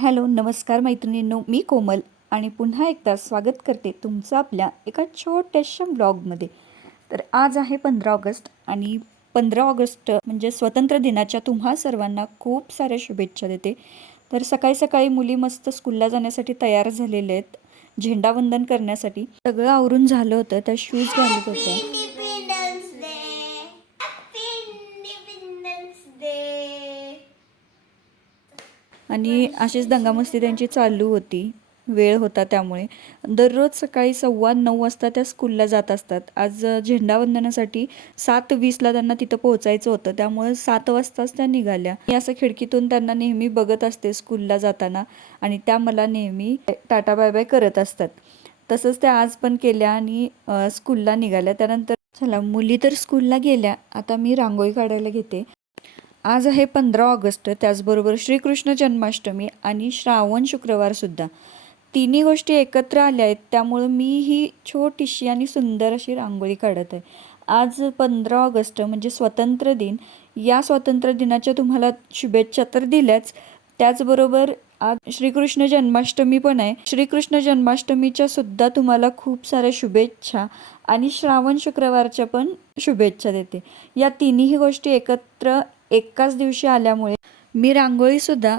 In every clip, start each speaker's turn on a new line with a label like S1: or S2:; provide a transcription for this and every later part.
S1: Hello नमस्कार मैत्रिणींनो मी कोमल आणि पुन्हा एकदा स्वागत करते तुमचं आपल्या एका छोट्याशा ब्लॉगमध्ये. तर आज आहे पंधरा ऑगस्ट आणि पंधरा ऑगस्ट म्हणजे स्वतंत्र दिनाच्या तुम्हा सर्वांना खूप साऱ्या शुभेच्छा देते. तर सकाळी सकाळी मुली मस्त स्कूलला जाण्यासाठी तयार झालेले आहेत झेंडावंदन करण्यासाठी. सगळं आवरून झालं होतं त्या शूज घालत होत्या. आणि अशीच दंगामस्ती त्यांची चालू होती. वेळ होता त्यामुळे. दररोज सकाळी सव्वा नऊ वाजता त्या स्कूलला जात असतात. आज झेंडावंदनासाठी सात वीसला त्यांना तिथं पोहोचायचं होतं. त्यामुळे सात वाजताच त्या निघाल्या. मी असं खिडकीतून त्यांना नेहमी बघत असते स्कूलला जाताना. आणि त्या मला नेहमी टाटा बाय बाय करत असतात. तसंच त्या आज पण केल्या आणि स्कूलला निघाल्या. त्यानंतर चला मुली तर स्कूलला गेल्या. आता मी रांगोळी काढायला घेते. आज आहे पंधरा ऑगस्ट त्याचबरोबर श्रीकृष्ण जन्माष्टमी आणि श्रावण शुक्रवारसुद्धा तिन्ही गोष्टी एकत्र आल्या आहेत त्यामुळं मी ही छोटीशी आणि सुंदर अशी रांगोळी काढत आहे. आज पंधरा ऑगस्ट म्हणजे स्वातंत्र्य दिन. या स्वातंत्र्य दिनाच्या तुम्हाला शुभेच्छा तर दिल्याच. त्याचबरोबर आज श्रीकृष्ण जन्माष्टमी पण आहे. श्रीकृष्ण जन्माष्टमीच्या सुद्धा तुम्हाला खूप साऱ्या शुभेच्छा आणि श्रावण शुक्रवारच्या पण शुभेच्छा देते. या तिन्ही गोष्टी एकत्र एकाच दिवशी आल्यामुळे मी रांगोळीसुद्धा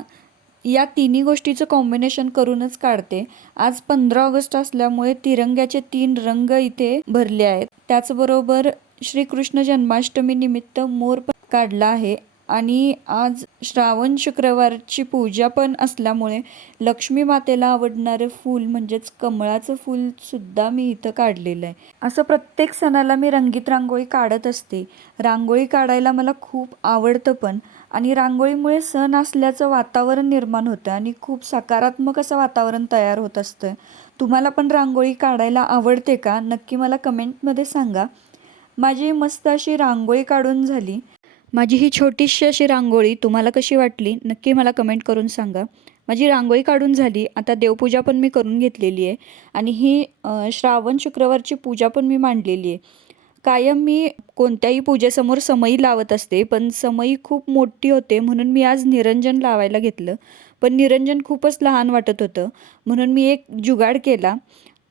S1: या तिन्ही गोष्टीचं कॉम्बिनेशन करूनच काढते. आज पंधरा ऑगस्ट असल्यामुळे तिरंग्याचे तीन रंग इथे भरले आहेत. त्याचबरोबर श्रीकृष्ण जन्माष्टमी निमित्त मोर पण काढला आहे. आणि आज श्रावण शुक्रवारची पूजा पण असल्यामुळे लक्ष्मी मातेला आवडणारे फूल म्हणजेच कमळाचं फूल सुद्धा मी इथं काढलेलं आहे. असं प्रत्येक सणाला मी रंगीत रांगोळी काढत असते. रांगोळी काढायला मला खूप आवडतं पण आणि रांगोळीमुळे सण असल्याचं वातावरण निर्माण होतं आणि खूप सकारात्मक असं वातावरण तयार होत असतं. तुम्हाला पण रांगोळी काढायला आवडते का? नक्की मला कमेंटमध्ये सांगा. माझी मस्त अशी रांगोळी काढून झाली. माझी ही छोटीशी अशी रांगोळी तुम्हाला कशी वाटली नक्की मला कमेंट करून सांगा. माझी रांगोळी काढून झाली आता देवपूजा पण मी करून घेतलेली आहे आणि ही श्रावण शुक्रवारची पूजा पण मी मांडलेली आहे. कायम मी कोणत्याही पूजेसमोर समई लावत असते पण समई खूप मोठी होते म्हणून मी आज निरंजन लावायला घेतलं. पण निरंजन खूपच लहान वाटत होतं म्हणून मी एक जुगाड केला.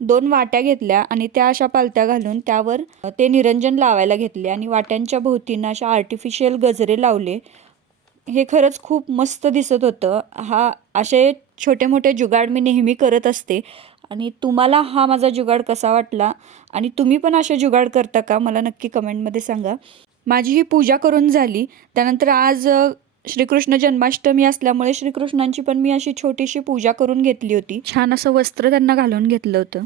S1: दोन वाट्या घेतल्या आणि त्या अशा पालत्या घालून त्यावर ते निरंजन लावायला घेतले आणि वाट्यांच्या भोवतीनं अशा आर्टिफिशियल गजरे लावले. हे खरंच खूप मस्त दिसत होतं. हा असे छोटे मोठे जुगाड मी नेहमी करत असते. आणि तुम्हाला हा माझा जुगाड कसा वाटला? आणि तुम्ही पण असे जुगाड करता का? मला नक्की कमेंटमध्ये सांगा. माझी ही पूजा करून झाली. त्यानंतर आज श्रीकृष्ण जन्माष्टमी असल्यामुळे श्रीकृष्णांची पण मी अशी छोटीशी पूजा करून घेतली होती. छान असं वस्त्र त्यांना घालून घेतलं होतं.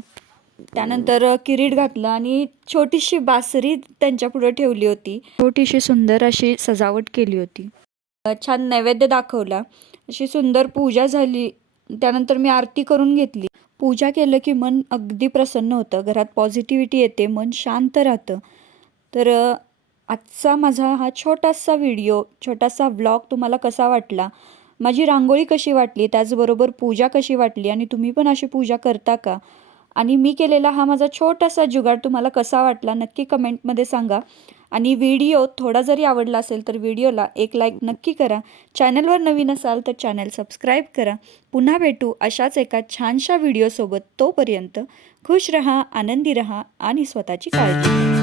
S1: त्यानंतर किरीट घातलं आणि छोटीशी बासरी त्यांच्या पुढे ठेवली होती. छोटीशी सुंदर अशी सजावट केली होती. छान नैवेद्य दाखवला. अशी सुंदर पूजा झाली. त्यानंतर मी आरती करून घेतली. पूजा केलं की मन अगदी प्रसन्न होतं. घरात पॉझिटिव्हिटी येते मन शांत राहतं. तर आजचा माझा हा छोटासा व्हिडिओ छोटासा व्लॉग तुम्हाला कसा वाटला? माझी रांगोळी कशी वाटली? त्याचबरोबर पूजा कशी वाटली? आणि तुम्ही पण अशी पूजा करता का? आणि मी केलेला हा माझा छोटासा जुगाड तुम्हाला कसा वाटला? नक्की कमेंटमध्ये सांगा. आणि व्हिडिओ थोडा जरी आवडला असेल तर व्हिडिओला एक लाईक नक्की करा. चॅनलवर नवीन असाल तर चॅनल सबस्क्राईब करा. पुन्हा भेटू अशाच एका छानशा व्हिडिओसोबत तोपर्यंत खुश रहा आनंदी रहा आणि स्वतःची काळजी